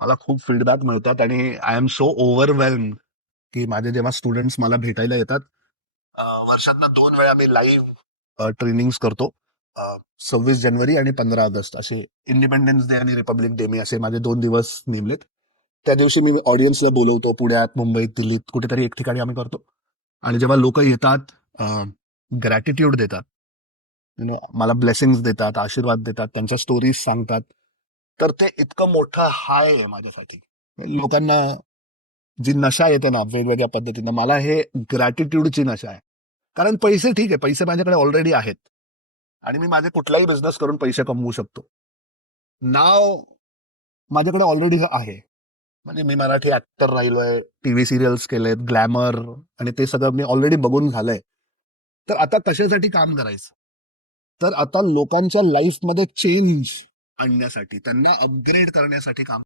मला खूप फीडबॅक मिळतात आणि आय एम सो ओव्हरवेल्म की माझे जेव्हा स्टुडंट्स मला भेटायला येतात. वर्षातनं 2 वेळा मी लाईव्ह ट्रेनिंग्स करतो. 26 जानेवारी आणि 15 ऑगस्ट असे इंडिपेंडन्स डे आणि रिपब्लिक डे मी असे माझे 2 दिवस नेमलेत. त्या दिवशी मी ऑडियन्सला बोलवतो पुण्यात, मुंबईत, दिल्लीत कुठेतरी एक ठिकाणी आम्ही करतो. आणि जेव्हा लोक येतात, ग्रॅटिट्यूड देतात, मला ब्लेसिंग्स देतात, आशीर्वाद देतात, त्यांच्या स्टोरीज सांगतात, तर ते इतकं मोठं हाय आहे माझ्यासाठी. लोकांना जी नशा येते ना वेगवेगळ्या पद्धतीनं, मला हे ग्रॅटिट्यूडची नशा आहे. कारण पैसे ठीक आहे, पैसे माझ्याकडे ऑलरेडी आहेत आणि मी माझे कुठलाही बिझनेस करून पैसे कमवू शकतो. नाव माझ्याकडे ऑलरेडी आहे. म्हणजे मी मराठी ऍक्टर राहिलोय, टीव्ही सिरियल्स केलेत, ग्लॅमर, आणि ते सगळं मी ऑलरेडी बघून झालंय. तर आता कशासाठी काम करायचं? तर आता लोकांच्या लाईफमध्ये चेंज आणण्यासाठी, त्यांना अपग्रेड करण्यासाठी काम